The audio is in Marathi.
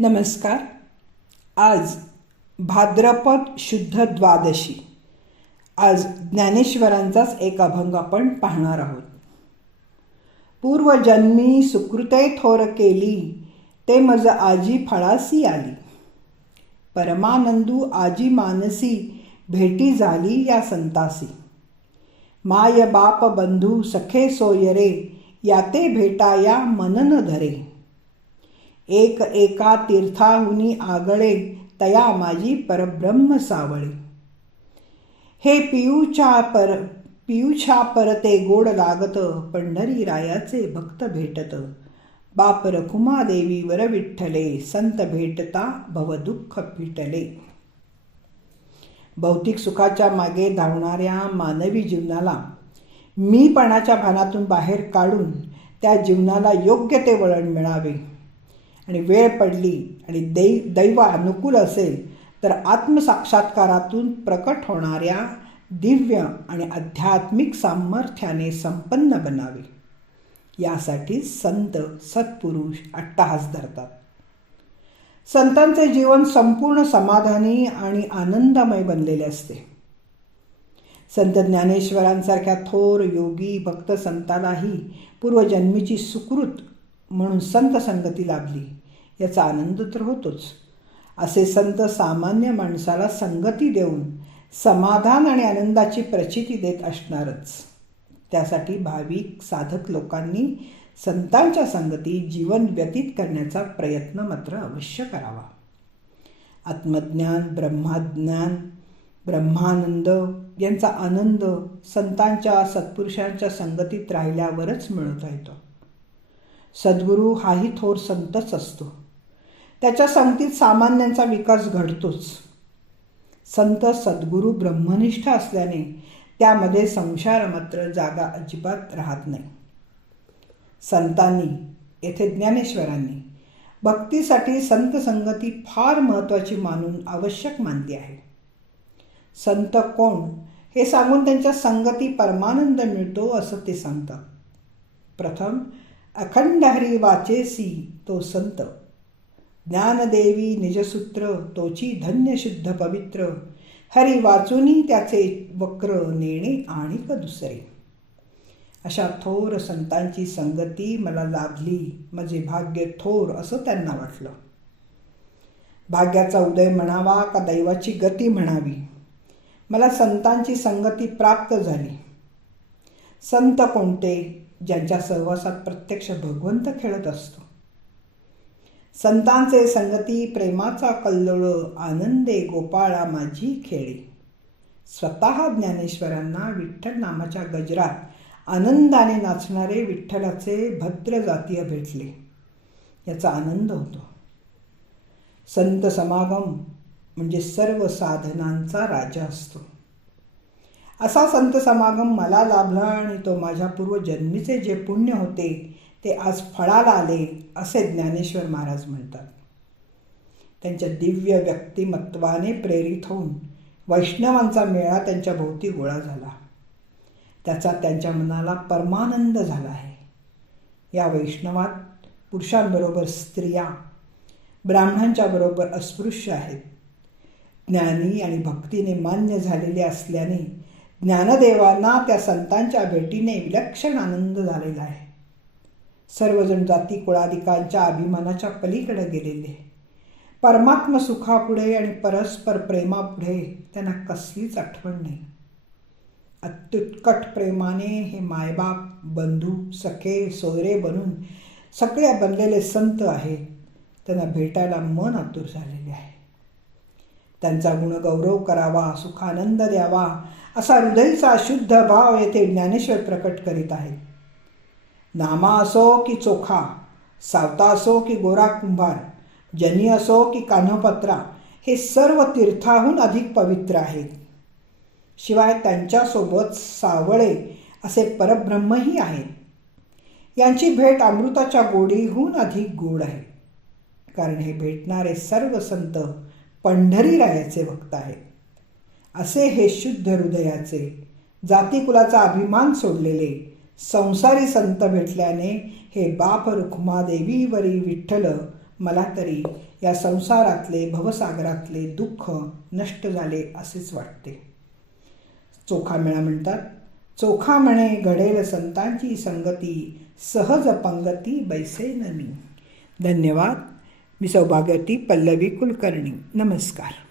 नमस्कार. आज भाद्रपद शुद्ध द्वादशी. आज ज्ञानेश्वरांचाच एक अभंग आपण पाहणार आहोत. पूर्वजन्मी सुकृते थोर केली ते मज आजी फळासी आली. परमानंदू आजी मानसी भेटी झाली या संतासी. माय बाप बंधू सखे सोयरे याते भेटाया मनन धरे. एक एका तीर्थाहुनी आगळे तया माझी परब्रह्म सावळे. हे पियूच्या पर पियूच्या परते गोड लागत पंढरी रायाचे भक्त भेटत. बाप रखुमा देवी वर विठ्ठले संत भेटता भवदुःख पिटले. भौतिक सुखाच्या मागे धावणाऱ्या मानवी जीवनाला मीपणाच्या भानातून बाहेर काढून त्या जीवनाला योग्य ते वळण मिळावे. आणि वेळ पडली आणि दै दैव अनुकूल असेल तर आत्मसाक्षात्कारातून प्रकट होणाऱ्या दिव्य आणि आध्यात्मिक सामर्थ्याने संपन्न बनावे. यासाठी संत सत्पुरुष अट्टहास धरतात. संतांचे जीवन संपूर्ण समाधानी आणि आनंदमय बनलेले असते. संत ज्ञानेश्वरांसारख्या थोर योगी भक्त संतालाही पूर्वजन्मीची सुकृत म्हणून संत संगती लाभली. याचा आनंद तर होतोच. असे संत सामान्य माणसाला संगती देऊन समाधान आणि आनंदाची प्रचिती देत असणारच. त्यासाठी भाविक साधक लोकांनी संतांच्या संगती जीवन व्यतीत करण्याचा प्रयत्न मात्र अवश्य करावा. आत्मज्ञान ब्रह्माज्ञान ब्रह्मानंद यांचा आनंद संतांच्या सत्पुरुषांच्या संगतीत राहिल्यावरच मिळवता येतो. सद्गुरू हाही थोर संतच असतो. त्याच्या संगतीत सामान्यांचा विकास घडतोच. संत सद्गुरू ब्रह्मनिष्ठ असल्याने त्यामध्ये संसार मात्र जागा अजिबात राहत नाही. संतांनी येथे ज्ञानेश्वरांनी भक्तीसाठी संत संगती फार महत्त्वाची मानून आवश्यक मानली आहे. संत कोण हे सांगून त्यांच्या संगती परमानंद मिळतो असं ते सांगतात. प्रथम अखंड हरी वाचेसी तो संत. ज्ञानदेवी निजसूत्र तोची धन्य शुद्ध पवित्र. हरी वाचूनी त्याचे वक्र नेणे आणिक दुसरे. अशा थोर संतांची संगती मला लाभली. माझे भाग्य थोर असं त्यांना वाटलं. भाग्याचा उदय म्हणावा का दैवाची गती म्हणावी? मला संतांची संगती प्राप्त झाली. संत कोणते? ज्यांच्या सहवासात प्रत्यक्ष भगवंत खेळत असतो. संतांचे संगती प्रेमाचा कल्लोळ आनंदे गोपाळा माझी खेळी. स्वतः ज्ञानेश्वरांना विठ्ठल नामाच्या गजरात आनंदाने नाचणारे विठ्ठलाचे भद्र जातीय भेटले. याचा आनंद होतो. संत समागम म्हणजे सर्व साधनांचा राजा असतो. असा संत समागम मला लाभला आणि तो माझ्या पूर्वजन्मीचे जे पुण्य होते ते आज फळाला आले असे ज्ञानेश्वर महाराज म्हणतात. त्यांच्या दिव्य व्यक्तिमत्वाने प्रेरित होऊन वैष्णवांचा मेळा त्यांच्या भोवती गोळा झाला. त्याचा त्यांच्या मनाला परमानंद झाला आहे. या वैष्णवात पुरुषांबरोबर स्त्रिया ब्राह्मणांच्या बरोबर अस्पृश्य आहेत. ज्ञानी आणि भक्तीने मान्य झालेले असल्याने ज्ञानदेवांना त्या संतांच्या भेटीने विलक्षण आनंद झालेला आहे. सर्वजण जाती कुळाधिकांच्या अभिमानाच्या पलीकडे गेलेले. परमात्म सुखापुढे आणि परस्पर प्रेमापुढे त्यांना कसलीच आठवण नाही. अत्युत्कट प्रेमाने हे मायबाप बंधू सखे सोयरे बनून सगळे बनलेले संत आहेत. त्यांना भेटायला मन आतुर झालेले आहे. त्यांचा गुणगौरव करावा सुखानंद द्यावा असा हृदयचा शुद्ध भाव येथे ज्ञानेश्वर प्रकट करीत आहेत. नामा असो की चोखा सावता असो की गोरा कुंभार जनी असो की कान्हपत्रा हे सर्व तीर्थाहून अधिक पवित्र आहेत. शिवाय त्यांच्यासोबत सावळे असे परब्रह्मही आहेत. यांची भेट अमृताच्या गोडीहून अधिक गोड आहे. कारण हे भेटणारे सर्व संत पंढरी रायाचे भक्त आहेत. असे हे शुद्ध हृदयाचे जातीकुलाचा अभिमान सोडलेले संसारी संत भेटल्याने हे बाप रुक्मादेवीवरी विठ्ठल मला तरी या संसारातले भवसागरातले दुःख नष्ट झाले असेच वाटते. चोखामेळा म्हणतात चोखा म्हणे घडेल संतांची संगती सहज पंगती बैसे नमी धन्यवाद. मी सौभाग्यवती पल्लवी कुलकर्णी. नमस्कार.